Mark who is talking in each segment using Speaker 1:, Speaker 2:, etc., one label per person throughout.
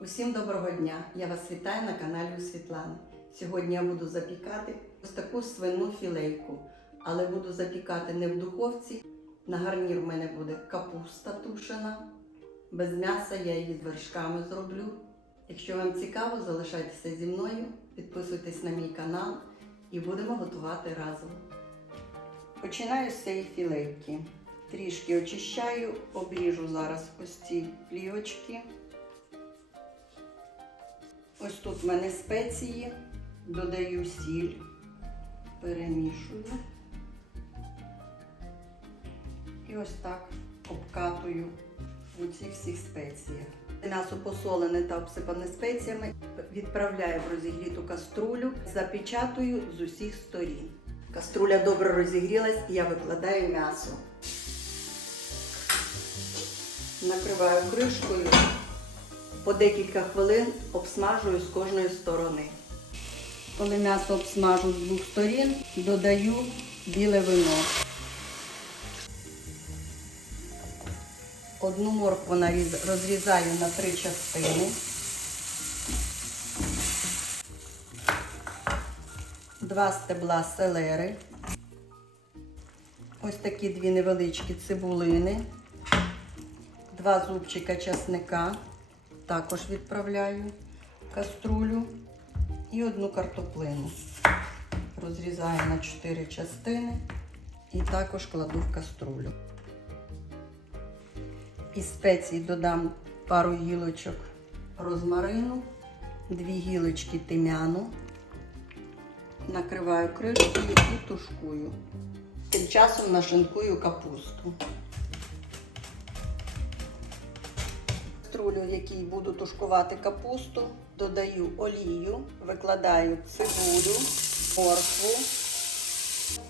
Speaker 1: Усім доброго дня! Я вас вітаю на каналі у Світлани. Сьогодні я буду запікати ось таку свину філейку, але буду запікати не в духовці. На гарнір в мене буде капуста тушена. Без м'яса я її з вершками зроблю. Якщо вам цікаво, залишайтеся зі мною, підписуйтесь на мій канал і будемо готувати разом. Починаю з цієї філейки. Трішки очищаю, обріжу зараз ось ці плівочки. Ось тут в мене спеції, додаю сіль, перемішую. І ось так обкатую у цих всіх спеціях. М'ясо посолене та обсипане спеціями відправляю в розігріту каструлю, запечатую з усіх сторін. Каструля добре розігрілась і я викладаю м'ясо. Накриваю кришкою по декілька хвилин обсмажую з кожної сторони. Коли м'ясо обсмажу з двох сторін, додаю біле вино. Одну моркву розрізаю на три частини. Два стебла селери. Ось такі дві невеличкі цибулини. Два зубчика часника також відправляю каструлю і одну картоплину. Розрізаю на 4 частини і також кладу в каструлю. Із спецій додам пару гілочок розмарину, дві гілочки тим'яну, накриваю кришкою і тушкую. Тим часом нашинкую капусту. Каструлю, в якій буду тушкувати капусту, додаю олію, викладаю цибулю, моркву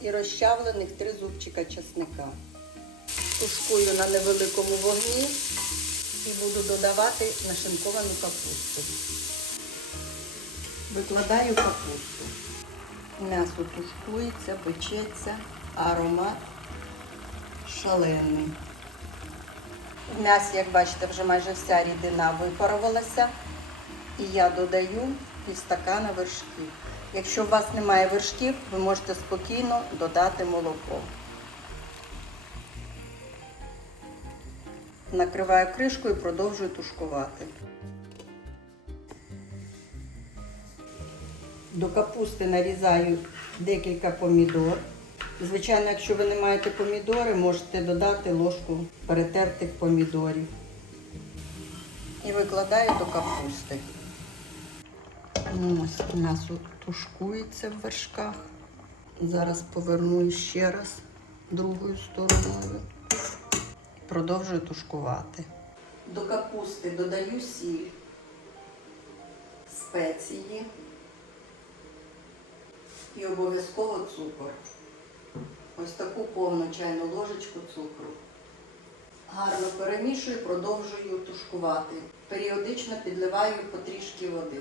Speaker 1: і розчавлених три зубчика чесника. Тушкую на невеликому вогні і буду додавати нашинковану капусту. Викладаю капусту. М'ясо тушкується, печеться, аромат шалений. В м'ясі, як бачите, вже майже вся рідина випарувалася. І я додаю півстакана вершків. Якщо у вас немає вершків, ви можете спокійно додати молоко. Накриваю кришкою і продовжую тушкувати. До капусти нарізаю декілька помідор. Звичайно, якщо ви не маєте помідори, можете додати ложку перетертих помідорів. І викладаю до капусти. Ну, Ось м'ясо тушкується в вершках. Зараз поверну ще раз другою стороною. Продовжую тушкувати. До капусти додаю сіль, спеції і обов'язково цукор. Ось таку повну чайну ложечку цукру. Гарно перемішую, продовжую тушкувати. Періодично підливаю потрішки води.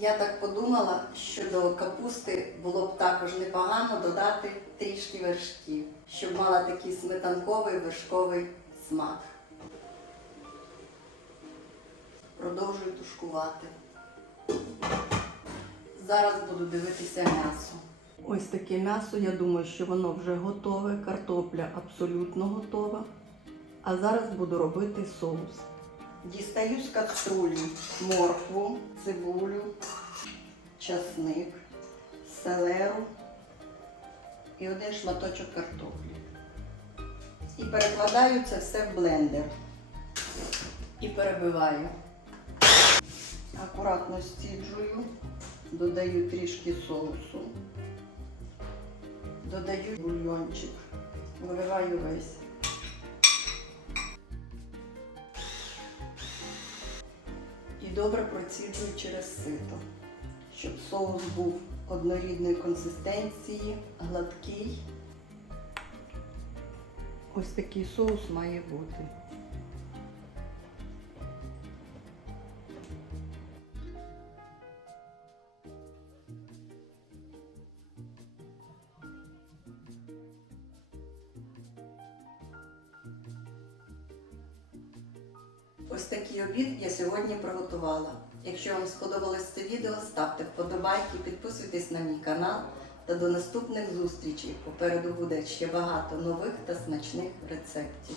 Speaker 1: Я так подумала, що до капусти було б також непогано додати трішки вершків, щоб мала такий сметанковий вершковий смак. Продовжую тушкувати. Зараз буду дивитися м'ясо. Ось таке м'ясо, я думаю, що воно вже готове, картопля абсолютно готова. А зараз буду робити соус. Дістаю з каструлі моркву, цибулю, часник, селеру і один шматочок картоплі. І перекладаю це все в блендер. І перебиваю. Акуратно стіджую, додаю трішки соусу, додаю бульйончик, виливаю весь. І добре проціджую через сито, щоб соус був однорідної консистенції, гладкий. Ось такий соус має бути. Ось такий обід я сьогодні приготувала. Якщо вам сподобалось це відео, ставте вподобайки, підписуйтесь на мій канал та до наступних зустрічей. Попереду буде ще багато нових та смачних рецептів.